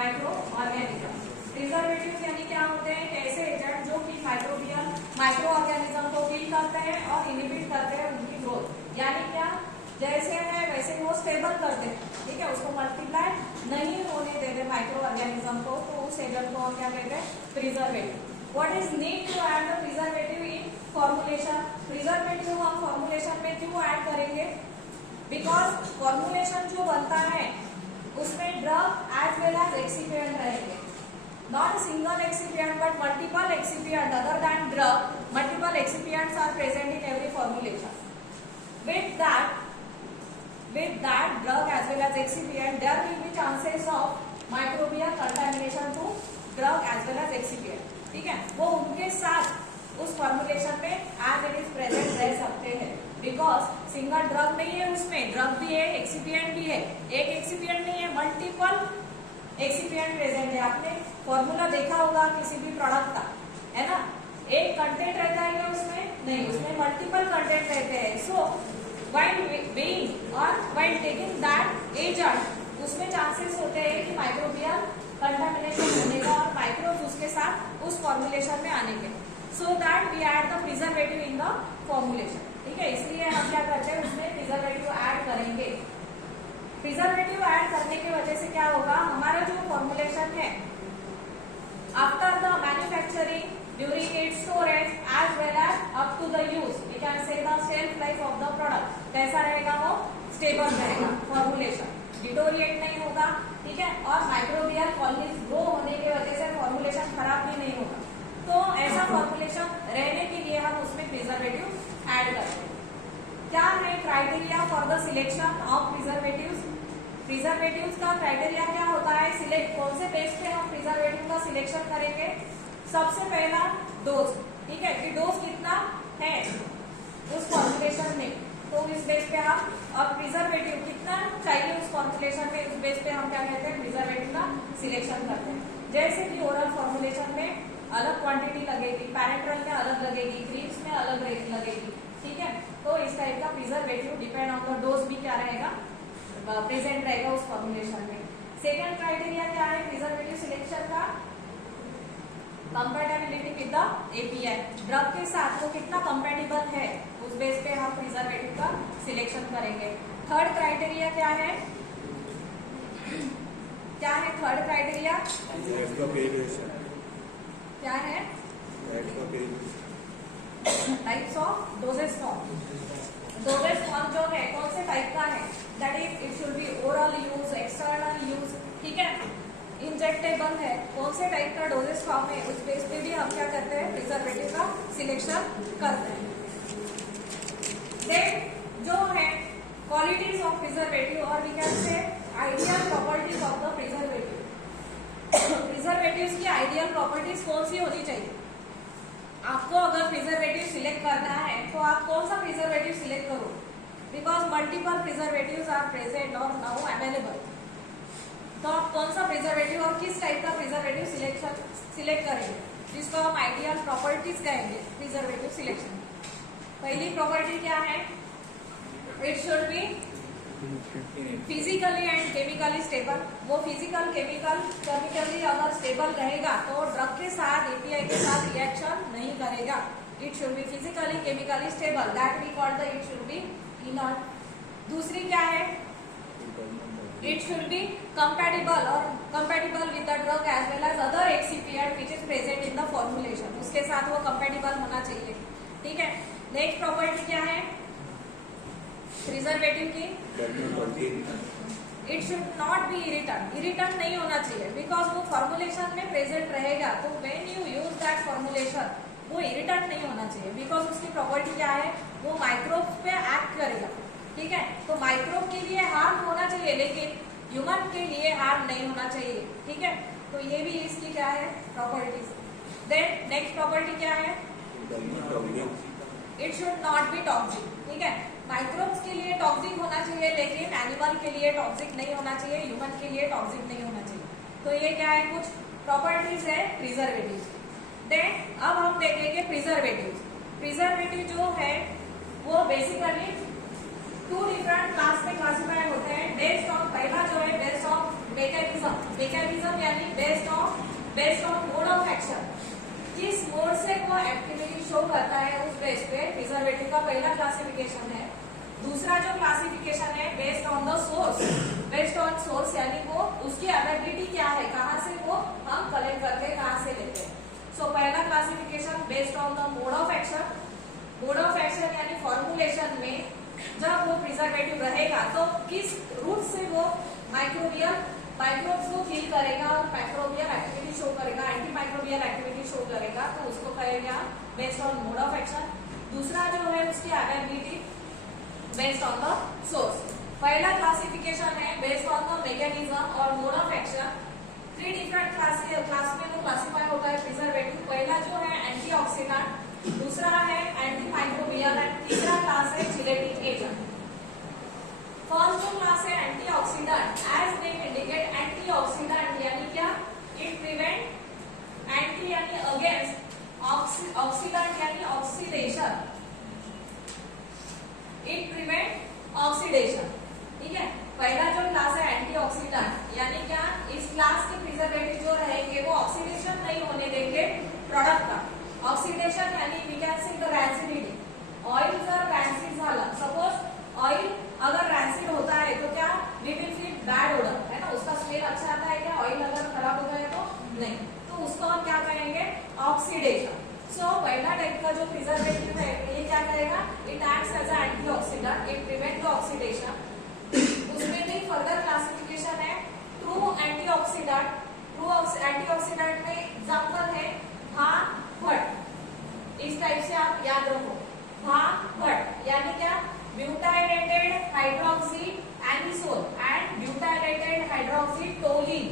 Micro organism. Preservative यानी क्या होते हैं? ऐसे एजेंट जो कि माइक्रोबियल माइक्रो ऑर्गेनिज्म को किल करते हैं और इनहिबिट करते हैं उनकी ग्रोथ। यानी क्या? जैसे है वैसे वो स्टेबल करते हैं, ठीक है, उसको मल्टीप्लाई नहीं होने देते माइक्रो ऑर्गेनिज्म को, तो उस एजेंट को हम क्या कहते हैं? Preservative. What is need to add the preservative in formulation? Preservative हम फॉर्मुलेशन में क्यों ऐड करेंगे? बिकॉज फॉर्मुलेशन जो बनता है उसमें drug as well as excipient रहेंगे, not single excipient but multiple excipient other than drug, multiple excipients are present in every formulation. With that drug as well as excipient, there will be chances of microbial contamination to drug as well as excipient. ठीक है, वो उनके साथ उस formulation में as it is present रह सकते हैं, बिकॉज सिंगल ड्रग नहीं है उसमें, ड्रग भी है, एक्सिपिएंट भी है, एक एक्सिपिएंट नहीं है, मल्टीपल एक्सिपिएंट प्रेजेंट है. आपने फॉर्मूला देखा होगा किसी भी प्रोडक्ट का, है ना? एक कंटेंट रहता है क्या उसमें? नहीं, उसमें मल्टीपल कंटेंट रहते हैं. सो while being or while taking that agent, उसमें चांसेस होते हैं कि माइक्रोबियल कंटामिनेशन होने का और माइक्रोब्स उसके साथ उस फॉर्मुलेशन में आने के. So that we add the preservative in the formulation. ठीक है, इसलिए हम क्या करते हैं? उसमें प्रिजर्वेटिव ऐड करेंगे. प्रिजर्वेटिव ऐड करने की वजह से क्या होगा? हमारा जो फॉर्मुलेशन है after the manufacturing, during its storage as well as up to the use, we can say the shelf life of the product कैसा रहेगा? वो स्टेबल रहेगा, फॉर्मुलेशन डिटोरिएट नहीं होगा, ठीक है, और माइक्रोबियल कॉलोनीज ग्रो होने की वजह से फॉर्मुलेशन खराब भी नहीं होगा. तो ऐसा फॉर्मुलेशन रहने के लिए हम उसमें प्रिजर्वेटिव ऐड करते हैं. क्या है criteria for the selection of preservatives? Preservatives का क्राइटेरिया क्या होता है? सिलेक्ट कौन से बेस पे हम प्रिजर्वेटिव का सिलेक्शन करेंगे? सबसे पहला डोज, ठीक है, कि डोज कितना है उस फॉर्मुलेशन में, तो इस बेस पे हम, और प्रिजर्वेटिव कितना चाहिए उस फॉर्मुलेशन में, उस बेस पे हम क्या कहते हैं? प्रिजर्वेटिव का सिलेक्शन करते हैं. जैसे कि ओरल फॉर्मुलेशन में अलग क्वांटिटी लगेगी, पैरेंटरल में अलग लगेगी, क्रीम्स में अलग लगेगी, ठीक है. तो इस टाइप का preservative depend on the dose भी क्या रहेगा? प्रेजेंट रहेगा उस फॉर्मुलेशन में. सेकेंड क्राइटेरिया क्या है प्रिजर्वेटिव सिलेक्शन का? Compatibility with the API, drug के साथ वो कितना कंपैटिबल है, उस बेस पे हम प्रिजर्वेटिव का सिलेक्शन करेंगे. थर्ड क्राइटेरिया क्या है? क्या है थर्ड क्राइटेरिया? क्या है? Types of doses form. Doses form जो है कौन से टाइप का है? That is it should be oral use, external use, ठीक है, इंजेक्टेबल है, कौन से टाइप का डोजेस फॉर्म है, उस बेस पे भी हम क्या करते हैं? प्रिजर्वेटिव का सिलेक्शन करते हैं. देन जो है क्वालिटीज ऑफ प्रिजर्वेटिव, और we can say ideal properties of the preservative. Preservatives की आइडियल प्रॉपर्टीज कौन सी होनी चाहिए? आपको अगर प्रिजर्वेटिव सिलेक्ट करना है तो आप कौन सा प्रिजर्वेटिव सिलेक्ट करो? Because multiple preservatives are present और नाउ अवेलेबल. तो आप कौन सा प्रिजर्वेटिव और किस टाइप का प्रिजर्वेटिव सिलेक्ट करेंगे, जिसको हम आइडियल प्रॉपर्टीज कहेंगे प्रिजर्वेटिव सिलेक्शन. पहली प्रॉपर्टी क्या है? It should be physically and chemically stable. वो फिजिकल केमिकली अगर स्टेबल रहेगा तो ड्रग के साथ, एपीआई के साथ रिएक्शन नहीं करेगा. It should be physically chemically stable, that we call the it should be inert. दूसरी क्या है? It should be compatible or compatible with the drug as well as other excipient which is present in the formulation. उसके साथ वो compatible होना चाहिए, ठीक है. नेक्स्ट प्रॉपर्टी क्या है प्रिजर्वेटिव की? It should not be irritant. Irritant नहीं होना चाहिए, बिकॉज वो फॉर्मुलेशन में प्रेजेंट रहेगा, तो when you use that formulation वो इरिटेंट नहीं होना चाहिए, बिकॉज उसकी प्रॉपर्टी क्या है? वो माइक्रोब्स पे एक्ट करेगा, ठीक है. तो माइक्रोब के लिए हार्म होना चाहिए, लेकिन ह्यूमन के लिए हार्म नहीं होना चाहिए, ठीक है. तो ये भी इसकी क्या है? प्रॉपर्टीज. देन नेक्स्ट प्रॉपर्टी क्या है? It should not be toxic, ठीक है. माइक्रोब्स के लिए टॉक्सिक होना चाहिए, लेकिन एनिमल के लिए टॉक्सिक नहीं होना चाहिए, ह्यूमन के लिए टॉक्सिक नहीं होना चाहिए. तो ये क्या है? कुछ प्रॉपर्टीज है प्रिजर्वेटिव. देन अब हम देखेंगे प्रिजर्वेटिव. प्रिजर्वेटिव जो है वो बेसिकली 2 डिफरेंट क्लास में क्लासिफाई होते हैं. बेस्ड ऑन, पहला जो है बेस्ड ऑन मैकेनिज्म, मैकेनिज्म यानी based on mode of action, किस मोड से वो एक्टिविटी शो करता है उस बेस पे प्रिजर्वेटिव का पहला क्लासिफिकेशन है। दूसरा जो क्लासिफिकेशन है based on the source, based on source यानी वो उसकी अवेलेबिलिटी क्या है, कहाँ से वो हम कलेक्ट करते हैं, कहाँ से लेते हैं। सो पहला classification based on the mode of action, mode of action यानी फॉर्मुलेशन में जब वो प्रिजर्वेटिव रहेगा तो किस रूट से वो माइक्रोब्स को किल करेगा और माइक्रोबियल एक्टिविटी शो करेगा, एंटी माइक्रोबियल एक्टिविटी शो करेगा, तो उसको कहेंगे based on mode of action. दूसरा जो है उसकी availability based on the source. पहला क्लासिफिकेशन है बेस्ड ऑन द मैकेनिज्म और mode of action. 3 different class में वो क्लासिफाई होता है प्रिजर्वेटिव। पहला जो है एंटीऑक्सीडेंट, दूसरा है एंटी माइक्रोबियल एंड तीसरा क्लास है चिलेटिंग एजेंट। फर्स्ट जो क्लास है antioxidant, as name indicate antioxidant यानी क्या, इट प्रिवेंट, एंटी यानी अगेंस्ट, ऑक्सीडेंट यानी ऑक्सीडेशन, इट प्रिवेंट ऑक्सीडेशन। ठीक है, पहला जो क्लास है एंटीऑक्सीडेंट यानी क्या, इस क्लास के प्रिजर्वेटिव जो रहेंगे वो ऑक्सीडेशन नहीं होने देंगे प्रोडक्ट का। ऑक्सीडेशन यानी we can say the rancidity, oil जर रैंसिड झाला, सपोज ऑयल अगर रैंसिड होता है तो क्या, we will feel bad odour, है ना, उसका स्मेल अच्छा आता है क्या, ऑयल अगर खराब हो जाए तो नहीं, तो उसको हम क्या कहेंगे, ऑक्सीडेशन। सो पहला टाइप का जो प्रिजर्वेटिव है ये क्या करेगा, it acts as a antioxidant, it prevent the oxidation. उसमें भी फर्दर क्लासिफिकेशन है ट्रू एंटीऑक्सीडेंट। ट्रू एंटीऑक्सीडेंट में एग्जांपल है भट, इस टाइप से आप याद रखो, भट यानी क्या, butylated hydroxy anisole and butylated hydroxy toluene.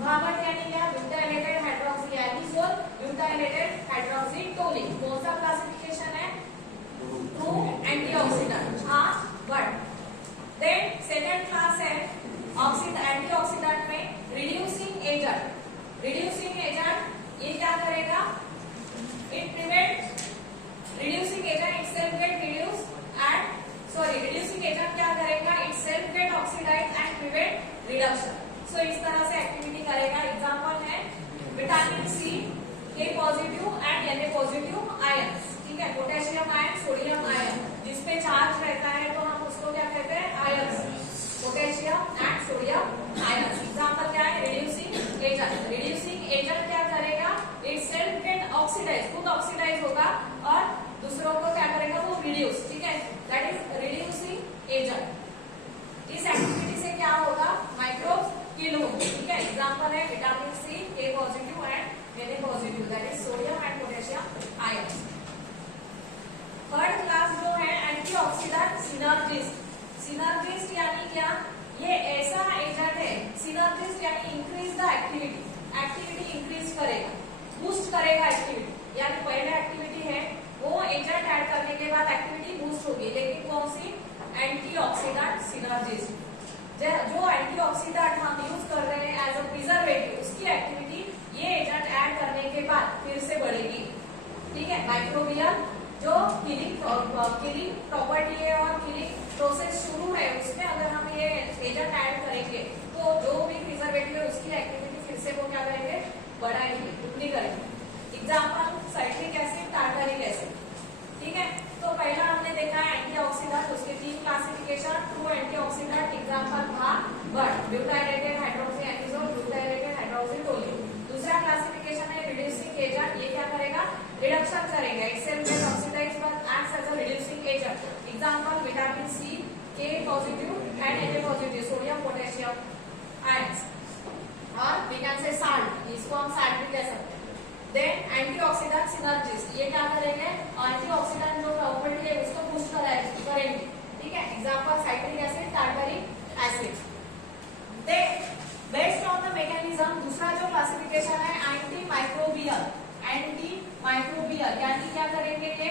भाभट यानी क्या, butylated hydroxy anisole, butylated hydroxy toluene. कौन सा क्लासिफिकेशन है, ट्रू एंटीऑक्सीडेंट, भट। देन सेकंड क्लास है एंटीऑक्सीडेंट में रिड्यूसिंग एजेंट। रिड्यूसिंग एजेंट ये क्या करेगा, it prevent, reducing agent itself get reduce and reducing agent क्या करेगा, itself get oxidize and prevent reduction. So इस तरह से एक्टिविटी करेगा। एग्जांपल है vitamin C, K positive and Na positive ion. ठीक है, पोटेशियम आयन, सोडियम आयन, जिसपे चार्ज रहता है तो हम उसको क्या कहते हैं, ion, potassium and sodium ion. Example क्या है, रिड्यूसिंग एजेंट। रिड्यूसिंग एजेंट क्या करेगा, इट सेल्फ गेट ऑक्सीडाइज, खुद ऑक्सीडाइज होगा और दूसरों को क्या करेगा, वो रिड्यूस। ठीक है, दैट इज रिड्यूसिंग एजेंट। इस एक्टिविटी से क्या होगा, माइक्रोब्स किल होंगे। ठीक है, एग्जांपल है vitamin C, K positive and Na positive, that is sodium and potassium ion. Third class जो है एंटीऑक्सीडेंट सिनर्जिस्ट। सिनर्जिस्ट यानी क्या, ये ऐसा एजेंट है, सिनर्जिस्ट यानी increase the activity, activity increase करेगा, बूस्ट करेगा एक्टिविटी। यानी पहले एक्टिविटी है वो एजेंट ऐड करने के बाद एक्टिविटी बूस्ट होगी, लेकिन कौन सी, एंटीऑक्सीडेंट सिनर्जिस्ट। जो एंटीऑक्सीडेंट हम यूज कर रहे हैं एज अ प्रिजर्वेटिव, उसकी एक्टिविटी ये एजेंट ऐड करने के बाद फिर से बढ़ेगी। ठीक है, माइक्रोबियल जो किलिंग प्रॉपर्टी है और किलिंग प्रोसेस शुरू है, उसमें अगर हम ये एजेंट ऐड करेंगे तो जो भी प्रिजर्वेटिव है उसकी एक्टिविटी फिर से वो क्या करेंगे, बढ़ाएंगे, दुगनी करेंगे। Example citric acid, tartaric acid. ठीक है, तो पहला हमने देखा है एंटीऑक्सीडेंट, उसके 3 क्लासिफिकेशन, ट्रू एंटीऑक्सीडेंट, एग्जांपल भट, butylated hydroxy anisole, butylated hydroxy toluene. दूसरा क्लासिफिकेशन है रिड्यूसिंग एजेंट, ये क्या करेगा, रिडक्शन करेगा, itself get oxidize but acts as a reducing agent. Example vitamin C, K positive and Na positive, sodium potassium ions, और we can say salt, इसको हम salt भी कह सकते हैं। देन एंटीऑक्सीडेंट सिनर्जिस्ट, ये क्या करेंगे, एंटीऑक्सीडेंट जो प्रॉपर्टी है उसको बूस्ट करेंगे। ठीक है, example citric acid, tartaric acid. Then based on the mechanism, दूसरा जो क्लासिफिकेशन है एंटी माइक्रोबियल। एंटी माइक्रोबियल यानी क्या करेंगे, ये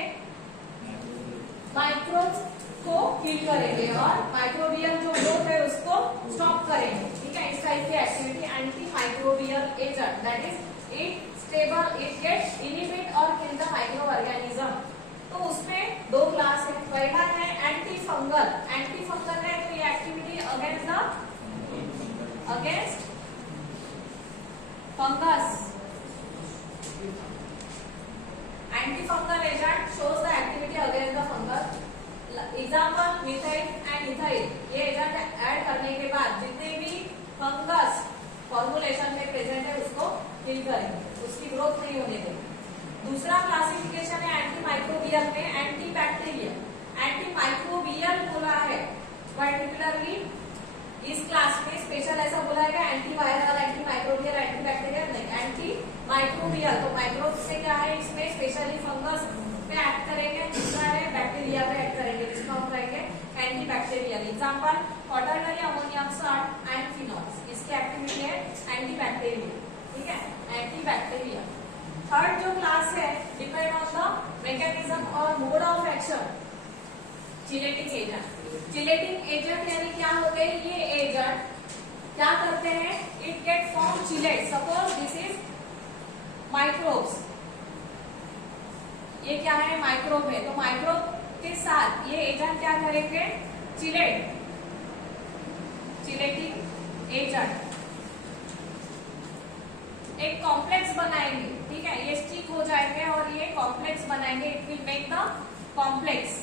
माइक्रोब्स को किल करेंगे और माइक्रोबियल जो ग्रोथ है उसको स्टॉप करेंगे। ठीक है, इस टाइप की activity anti microbial agent, that is it stable, it gets inhibit और किल द माइक्रो ऑर्गेनिज्म। तो उसमें 2 क्लास है। पहला है एंटी फंगल। एंटी फंगल है तो ये एक्टिविटी अगेंस्ट दूसरा क्लासिफिकेशन है एंटी माइक्रोबियल में एंटी बैक्टीरियल। एंटी माइक्रोबियल बोला है पर्टिकुलरली इस क्लास में, स्पेशल ऐसा बोला है anti viral, anti microbial, anti bacterial नहीं, एंटी माइक्रोबियल। तो माइक्रोब से क्या है, इसमें स्पेशली फंगस पे एक्ट करेंगे, दूसरा है बैक्टीरिया पे एक्ट करेंगे, जिसको हम कहेंगे anti bacterial. Example quaternary ammonium salt and phenols, इसकी एक्टिविटी है एंटी बैक्टीरियल, ठीक है, एंटी बैक्टीरियल। थर्ड जो क्लास है डिपेंड ऑन द मैकेनिज्म और mode of action, chelating agent. Chelating agent यानी क्या होते हैं, ये एजेंट क्या करते हैं, it get form chelate. Suppose this is microbes, ये क्या है, माइक्रोब है, तो माइक्रोब के साथ ये एजेंट क्या करेंगे, चिलेट, चिलेटिंग एजेंट एक कॉम्प्लेक्स बनाएंगे, ठीक है, ये स्टिक हो जाएंगे और ये कॉम्प्लेक्स बनाएंगे, it will make the complex,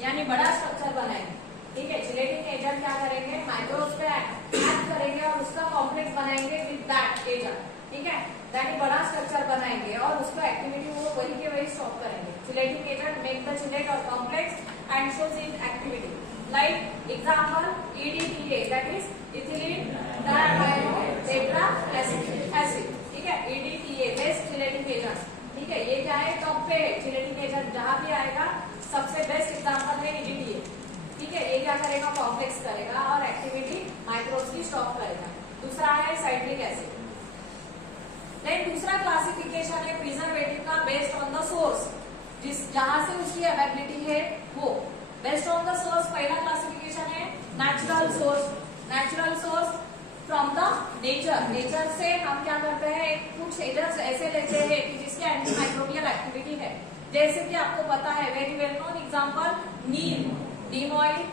यानी बड़ा स्ट्रक्चर बनाएंगे, ठीक है। चिलेटिंग एजेंट क्या करेंगे, माइक्रोब्स पे एक्ट करेंगे और उसका कॉम्प्लेक्स बनाएंगे विद दैट एजेंट, ठीक है, यानी बड़ा स्ट्रक्चर बनाएंगे और उसका एक्टिविटी वो वही के वही स्टॉप करेंगे। Chelating agent make the chelate or complex and shows in activity, like example EDTA, that is ethylene diamino tetra acid, ठीक है, EDTA बेस्ट चिलेटिंग एजेंट, ठीक है। ये क्या है, टॉप पे चिलेटिंग एजेंट जहां भी आएगा सबसे बेस्ट एग्जांपल है EDTA, ठीक है। ये क्या करेगा, कॉम्प्लेक्स करेगा और एक्टिविटी माइक्रोब्स की स्टॉप करेगा। दूसरा है साइट्रिक एसिड। देन दूसरा क्लासिफिकेशन है प्रिजर्वेटिव का बेस्ड ऑन द सोर्स, जिस जहां से उसकी अवेलेबिलिटी है वो बेस्ड ऑन द सोर्स। पहला क्लासिफिकेशन है natural source. Natural source from the nature, nature से हम क्या करते हैं, कुछ एजेंट्स ऐसे लेते हैं कि जिसके एंटी माइक्रोबियल एक्टिविटी है, जैसे कि आपको पता है very well known example Neem, Neem oil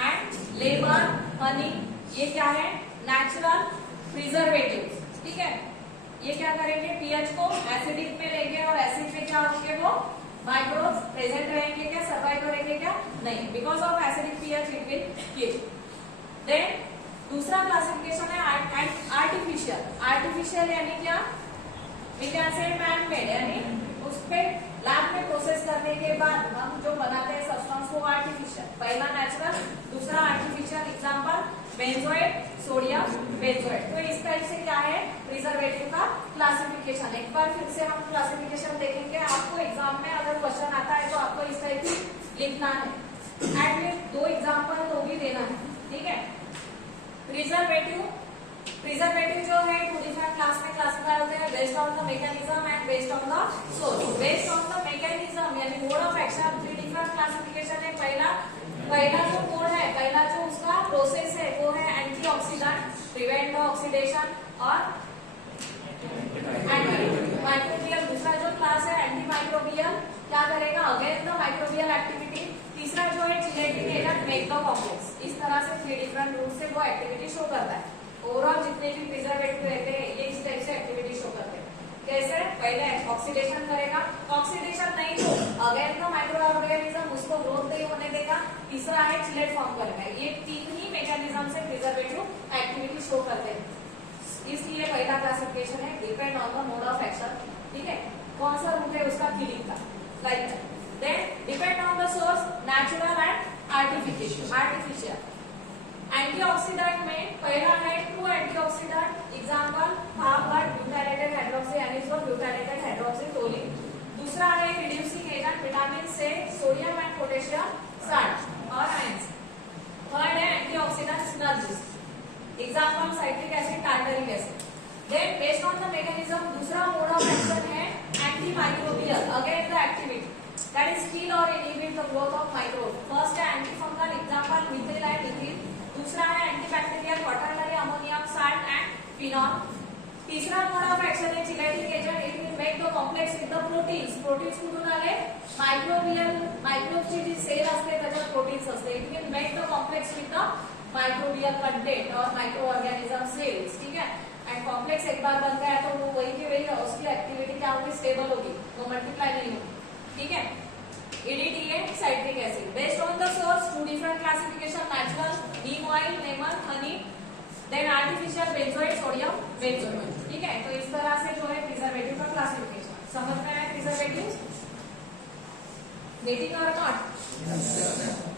and lemon, Honey, ये क्या है, नेचुरल प्रिजर्वेटिव, ठीक है। ये क्या करेंगे, पीएच को एसिडिक में लेंगे और एसिड में क्या होंगे, वो माइक्रोब्स प्रेजेंट रहेंगे क्या, सर्वाइव करेंगे क्या, नहीं, because of acidic pH it will kill. Then दूसरा क्लासिफिकेशन है आर्टिफिशियल। आर्टिफिशियल यानी क्या, we can say man made, यानी उस पे लैब में प्रोसेस करने के बाद हम जो बनाते हैं सब्सटेंस को आर्टिफिशियल। पहला नेचुरल, दूसरा artificial. Example benzoate, sodium benzoate. तो इस टाइप से क्या है प्रिजर्वेटिव का क्लासिफिकेशन। एक बार फिर से हम क्लासिफिकेशन देखेंगे, आपको एग्जाम में अगर क्वेश्चन आता है तो आपको इस टाइप की लिखना है, एटलीस्ट 2 एग्जाम्पल तो भी देना है, ठीक है। प्रिजर्वेटिव, प्रिजर्वेटिव जो है 2 डिफरेंट क्लास में क्लासिफाई होते हैं, based on the mechanism and based on the source. Based on the mechanism यानी mode of action 3 different classification है। पहला जो मोड है, पहला जो उसका प्रोसेस है वो है एंटीऑक्सीडेंट, प्रिवेंट द ऑक्सीडेशन और एंटी माइक्रोबियल। दूसरा जो क्लास है एंटी माइक्रोबियल, क्या करेगा, अगेंस्ट द माइक्रोबियल एक्टिविटी। तीसरा जो है chelating agent make the complex. इस तरह से 3 डिफरेंट रूट से वो एक्टिविटी शो करता है। ओवरऑल जितने भी प्रिजर्वेटिव रहते हैं ये इस टाइप से एक्टिविटी शो करते हैं। कैसे, पहले ऑक्सीडेशन करेगा, ऑक्सीडेशन नहीं तो अगेंस्ट द माइक्रो ऑर्गेनिज्म उसको ग्रोथ नहीं होने देगा। तीसरा है चिलेट फॉर्म करेगा। ये 3 ही मैकेनिज्म से प्रिजर्वेटिव एक्टिविटी शो करते हैं, इसलिए पहला क्लासिफिकेशन है depend on the mode of action, ठीक है। कौन सा रूट है उसका, किलिंग का, like then depend on the source natural and artificial. Antioxidant में पहला है ट्रू एंटीऑक्सीडेंट, एग्जांपल हार्बर्ट butylated hydroxy anisole butylated hydroxy toluene. दूसरा है reducing agent, vitamin C sodium and potassium salt और आयंस। थर्ड है antioxidant synergist, example citric acid, tartaric acid. Then based on the mechanism दूसरा mode of action है anti microbial, again the activity that is kill or inhibit the growth of microbes. First है antifungal, example methyl and ethyl. दूसरा है antibacterial, quaternary ammonium salt and phenol. तीसरा mode of action है chelating agent, it will make the complex with the proteins. Proteins कुठून आले, microbial, मायक्रोबची जी cell असते त्याच्यात proteins असते. It will make the complex with the microbial content और micro organism sales, ठीक है। एंड कॉम्प्लेक्स एक बार बन गया तो वो वही की वही उसकी एक्टिविटी क्या होगी, स्टेबल होगी, वो मल्टीप्लाई नहीं होगी, ठीक है। EDTA citric acid based on the source 2 different classification, natural neem oil, lemon, honey. Then artificial benzoate sodium benzoate. ठीक है, तो इस तरह से जो है प्रिजर्वेटिव का क्लासिफिकेशन समझ में आया। प्रिजर्वेटिव गेटिंग और नॉट